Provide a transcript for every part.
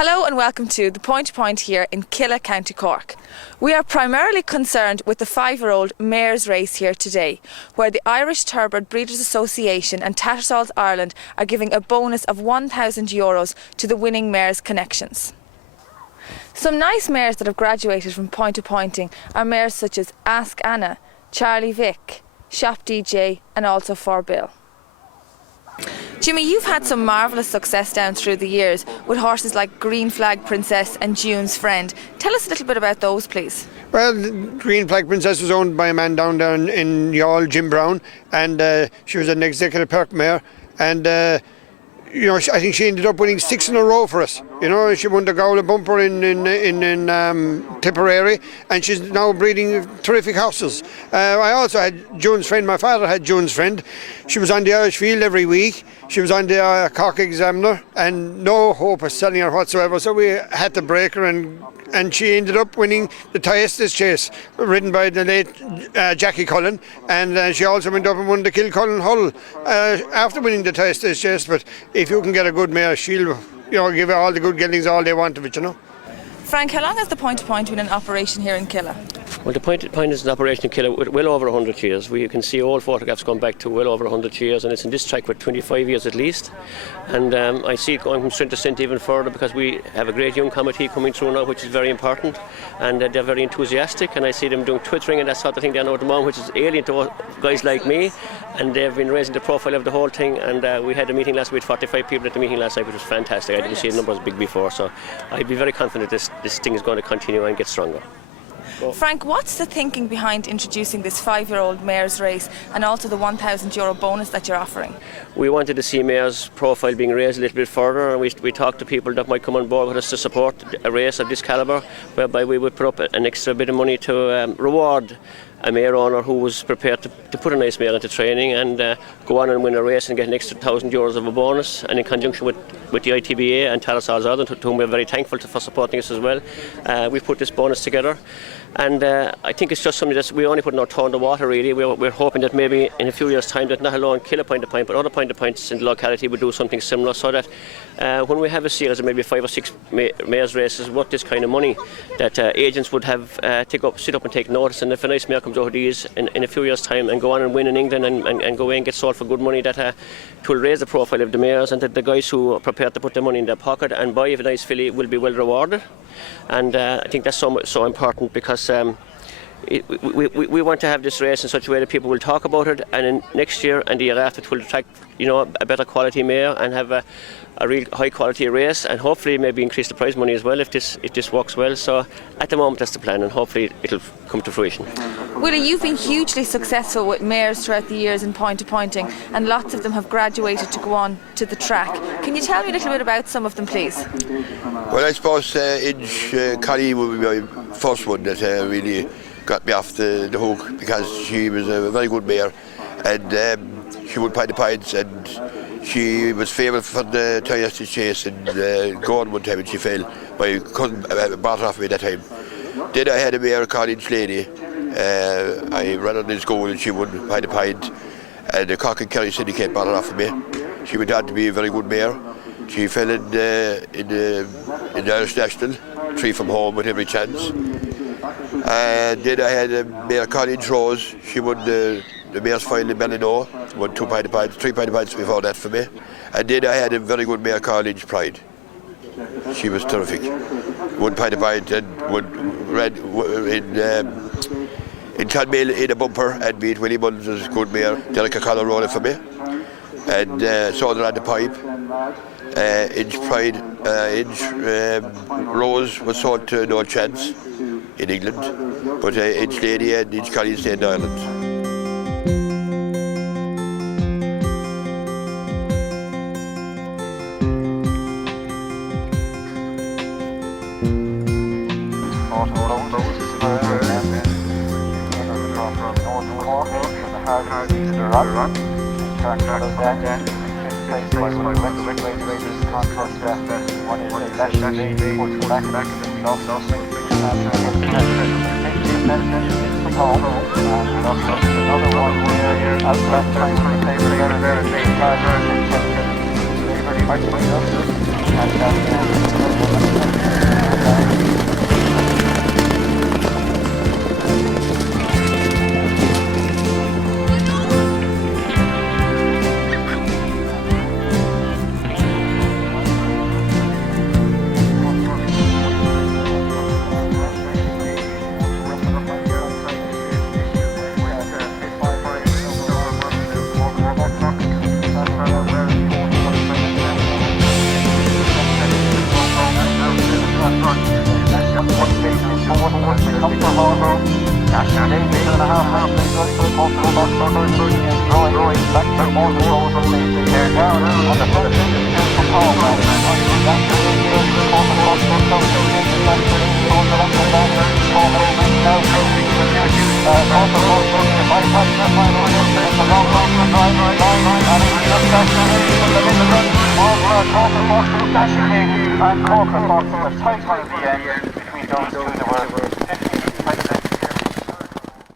Hello and welcome to the Point to Point here in Killa, County Cork. We are primarily concerned with the 5-year-old mare's race here today, where the Irish Thoroughbred Breeders Association and Tattersalls Ireland are giving a bonus of €1,000 to the winning mare's connections. Some nice mares that have graduated from point to pointing are mares such as Ask Anna, Charlie Vic, Shop DJ and also For Bill. Jimmy, you've had some marvellous success down through the years with horses like Green Flag Princess and June's Friend. Tell us a little bit about those, please. Well, Green Flag Princess was owned by a man down there in Youghal, Jim Brown, and she was an executive park mare, and I think she ended up winning 6 in a row for us. She won the Gowler Bumper in Tipperary, and she's now breeding terrific horses. I also had June's Friend. My father had June's Friend. She was on the Irish Field every week. She was on the Cork Examiner, and no hope of selling her whatsoever. So we had to break her, and she ended up winning the Thyestes Chase, ridden by the late Jackie Cullen, and she also went up and won the Kilcullen Hull after winning the Thyestes Chase. But if you can get a good mare, she'll give her all the good geldings all they want of it, Frank, how long has the Point to Point been in operation here in Killa? Well, the Point to Point is an operation in Killa with well over 100 years. You can see old photographs going back to well over 100 years, and it's in this track for 25 years at least. And I see it going from strength to strength even further, because we have a great young committee coming through now, which is very important, and they're very enthusiastic, and I see them doing twittering and that sort of thing down at the moment, which is alien to guys like me, and they've been raising the profile of the whole thing. And we had a meeting last week, 45 people at the meeting last night, which was fantastic. I didn't see the numbers big before, so I'd be very confident this thing is going to continue and get stronger. Frank, what's the thinking behind introducing this 5-year-old mare's race and also the €1,000 bonus that you're offering? We wanted to see mare's profile being raised a little bit further, and we talked to people that might come on board with us to support a race of this calibre, whereby we would put up an extra bit of money to reward a mare owner who was prepared to put a nice mare into training and go on and win a race and get an extra €1,000 of a bonus. And in conjunction with the ITBA and Tattersalls Ireland, to whom we're very thankful for supporting us as well, we put this bonus together. And I think it's just something that we only put our toe in the water, really. We're hoping that maybe in a few years' time that not alone Killa Point to Point, but other point to points in the locality would do something similar, so that when we have a series of maybe 5 or 6 mares races worth this kind of money, that agents would have sit up and take notice. And if a nice mare comes over these in a few years' time and go on and win in England and go away and get sold for good money, that it will raise the profile of the mares, and that the guys who are prepared to put their money in their pocket and buy a nice filly will be well rewarded. And I think that's so important, because we want to have this race in such a way that people will talk about it, and in next year and the year after it will attract a better quality mare and have a real high quality race, and hopefully maybe increase the prize money as well if this works well. So at the moment that's the plan, and hopefully it'll come to fruition. Willie, you've been hugely successful with mares throughout the years in point to pointing, and lots of them have graduated to go on to the track. Can you tell me a little bit about some of them, please? Well, I suppose Connie would be my first one that really got me off the hook, because she was a very good mare, and she would pint the pints, and she was famous for the Thyestes Chase, and going one time and she fell. My cousin bought off me that time. Then I had a mare, College Lady. I ran her in school and she won pint the pint, and the Cork and Kerry Syndicate bought her off of me. She went on to be a very good mare. She fell in the Irish National, 3 from home with every chance. And then I had a mare, College Rose. She won the mare's final in Ballino, won 2 pint pints, 3 pint pints before that for me. And then I had a very good mare, College Pride. She was terrific. 1 pint pint and ran in Clonmel in a bumper and beat Willie Mullins' good mare, Delica Colorado for me. And saw her on the pipe. Inch Pride, Rose was sold to No Chance in England, but Inch Lady and Inch Collie stayed in Ireland. Another one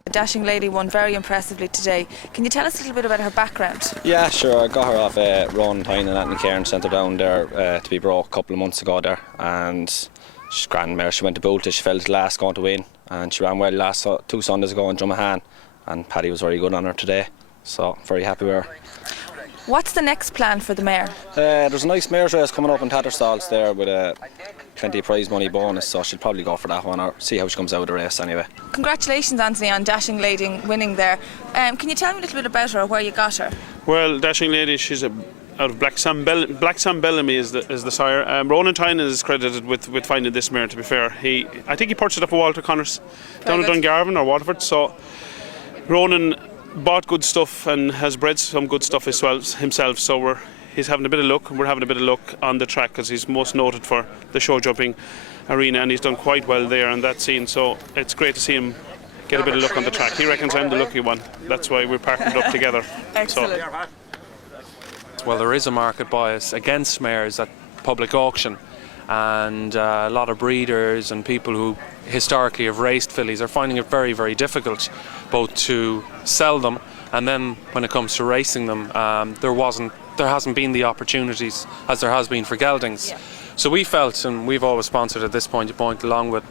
The dashing lady won very impressively today. Can you tell us a little bit about her background? Yeah, sure. I got her off Rowan Tynan at Cairn, sent her down there to be broke a couple of months ago there, and she's grand mare. She went to Boolta, she fell to last going to win, and she ran well last 2 Sundays ago in Drummahan, and Paddy was very good on her today, so very happy with her. What's the next plan for the mare? There's a nice mares race coming up in Tatterstalls there with plenty of prize money bonus, so she'll probably go for that one or see how she comes out of the race anyway. Congratulations, Anthony, on Dashing Lady winning there. Can you tell me a little bit about her, where you got her? Well, Dashing Lady, she's out of Black Sam Bellamy is the sire. Ronan Tynan is credited with finding this mare, to be fair. I think he purchased it up with Walter Connors down at Dungarvan or Waterford, so Ronan bought good stuff and has bred some good stuff as well himself, so he's having a bit of luck, and we're having a bit of luck on the track because he's most noted for the show jumping arena, and he's done quite well there on that scene, so it's great to see him get a bit of luck on the track. He reckons I'm the lucky one, that's why we're partnered up together. Excellent. Well, there is a market bias against mares at public auction, and a lot of breeders and people who historically have raced fillies are finding it very, very difficult both to sell them, and then when it comes to racing them, there hasn't been the opportunities as there has been for geldings. Yeah. So we felt, and we've always sponsored at this point to point, along with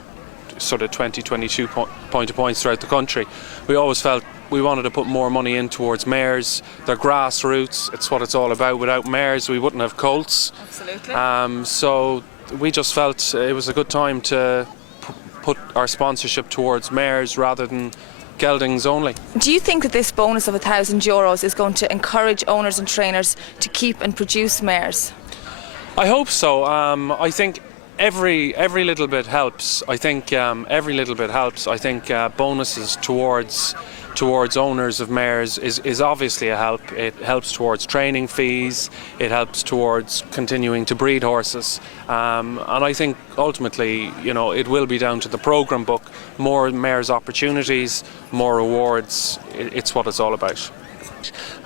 sort of 22 point to points throughout the country, we always felt we wanted to put more money in towards mares. They're grassroots, it's what it's all about. Without mares we wouldn't have colts. Absolutely. So we just felt it was a good time to put our sponsorship towards mares rather than geldings only. Do you think that this bonus of €1,000 is going to encourage owners and trainers to keep and produce mares? I hope so. I think every little bit helps. I think every little bit helps. I think bonuses towards owners of mares is obviously a help. It helps towards training fees, it helps towards continuing to breed horses, and I think ultimately, it will be down to the programme book. More mares opportunities, more rewards, it's what it's all about.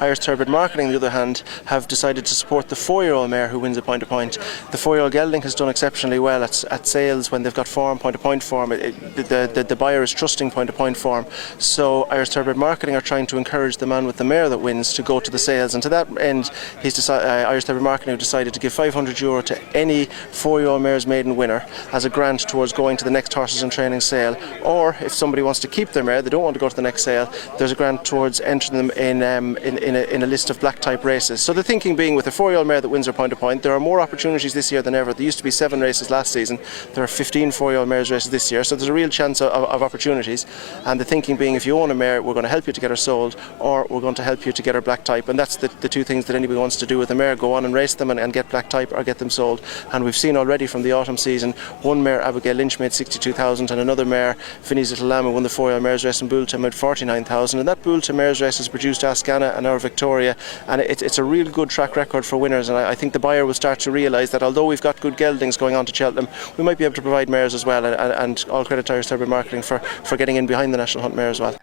Irish Thoroughbred Marketing, on the other hand, have decided to support the 4-year-old mare who wins a point-to-point. The 4-year-old gelding has done exceptionally well at sales when they've got form, point-to-point form. The buyer is trusting point-to-point form. So Irish Thoroughbred Marketing are trying to encourage the man with the mare that wins to go to the sales. And to that end, Irish Thoroughbred Marketing have decided to give €500 to any 4-year-old mare's maiden winner as a grant towards going to the next horses and training sale. Or if somebody wants to keep their mare, they don't want to go to the next sale, there's a grant towards entering them in a list of black type races. So the thinking being, with a 4-year-old mare that wins her point-to-point, there are more opportunities this year than ever. There used to be 7 races last season. There are 15 4-year-old mares races this year, so there's a real chance of opportunities. And the thinking being, if you own a mare, we're going to help you to get her sold, or we're going to help you to get her black type. And that's the two things that anybody wants to do with a mare: go on and race them and get black type, or get them sold. And we've seen already from the autumn season, one mare, Abigail Lynch, made 62,000, and another mare, Finney's Little Lamb, won the 4-year-old mares race in Boolta, made 49,000. And that Boolta mares race has produced Ascana and our Victoria, and it's a real good track record for winners. And I think the buyer will start to realise that although we've got good geldings going on to Cheltenham, we might be able to provide mares as well, and all credit to Irish Thoroughbred Marketing for getting in behind the National Hunt mare as well.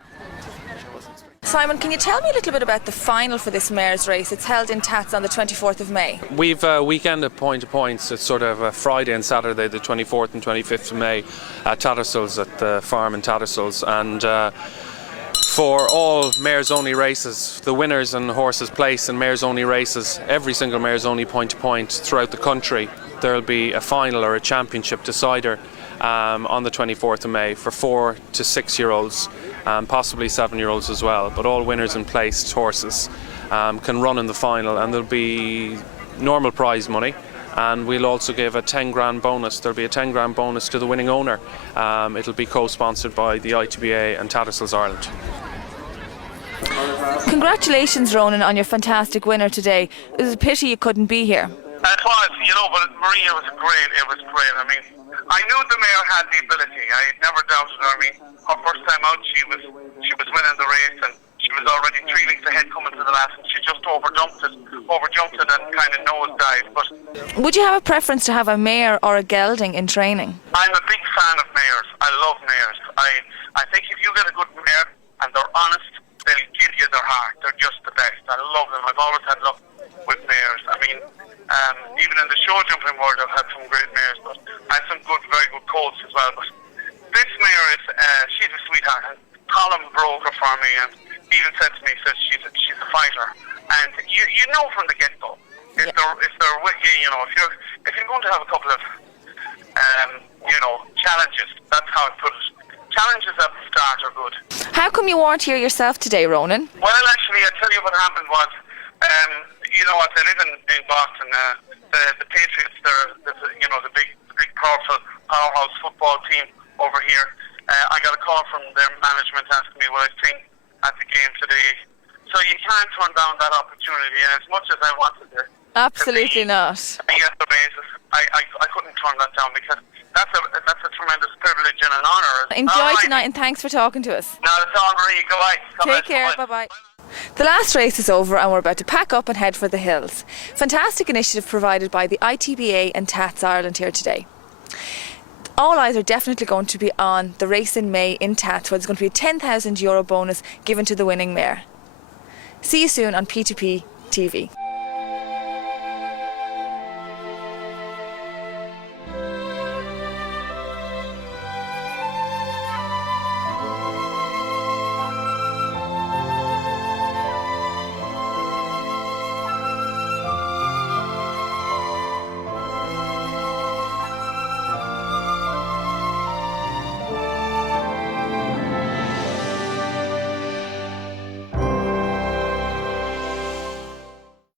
Simon, can you tell me a little bit about the final for this mares race? It's held in Tats on the 24th of May. We've a weekend of point-to-points. It's sort of a Friday and Saturday, the 24th and 25th of May, at Tattersall's, at the farm in Tattersall's. And for all mares only races, the winners and horses placed in mares only races, every single mares only point-to-point throughout the country, there'll be a final or a championship decider on the 24th of May for 4 to 6 year olds, possibly 7-year-olds as well. But all winners and placed horses can run in the final, and there'll be normal prize money, and we'll also give a 10 grand bonus. There'll be a 10 grand bonus to the winning owner. It'll be co-sponsored by the ITBA and Tattersall's Ireland. Congratulations, Ronan, on your fantastic winner today. It was a pity you couldn't be here. It was, but Maria was great. It was great. I mean, I knew the mare had the ability. I never doubted her. I mean, her first time out, she was winning the race, and she was already 3 lengths ahead coming to the last, and she just overjumped it and kind of nosedived. But Would you have a preference to have a mare or a gelding in training? I'm a big fan of mares. I love mares. I think if you get a good mare and they're honest, they'll give you their heart. They're just the best. I love them. I've always had luck with mares. I mean, even in the show jumping world, I've had some great mares, but I had some very good colts as well. But this mare is, she's a sweetheart. And Colin broke her for me, and even said to me, says she's a fighter. And you know from the get-go, if they're with you, if you're going to have a couple of, challenges, that's how I put it. Challenges at the start are good. How come you weren't here yourself today, Ronan? Well, actually, I tell you what happened was, I live in Boston. The Patriots, the big powerhouse football team over here. I got a call from their management asking me what I think at the game today. So you can't turn down that opportunity, and as much as I wanted to. Absolutely not. Be at the races, I couldn't turn that down because that's a tremendous privilege and an honour. Enjoy tonight, and thanks for talking to us. No, it's all Marie. Goodbye. Take care. Bye-bye. The last race is over and we're about to pack up and head for the hills. Fantastic initiative provided by the ITBA and TATS Ireland here today. All eyes are definitely going to be on the race in May in TATS, where there's going to be a €10,000 bonus given to the winning mare. See you soon on P2P TV.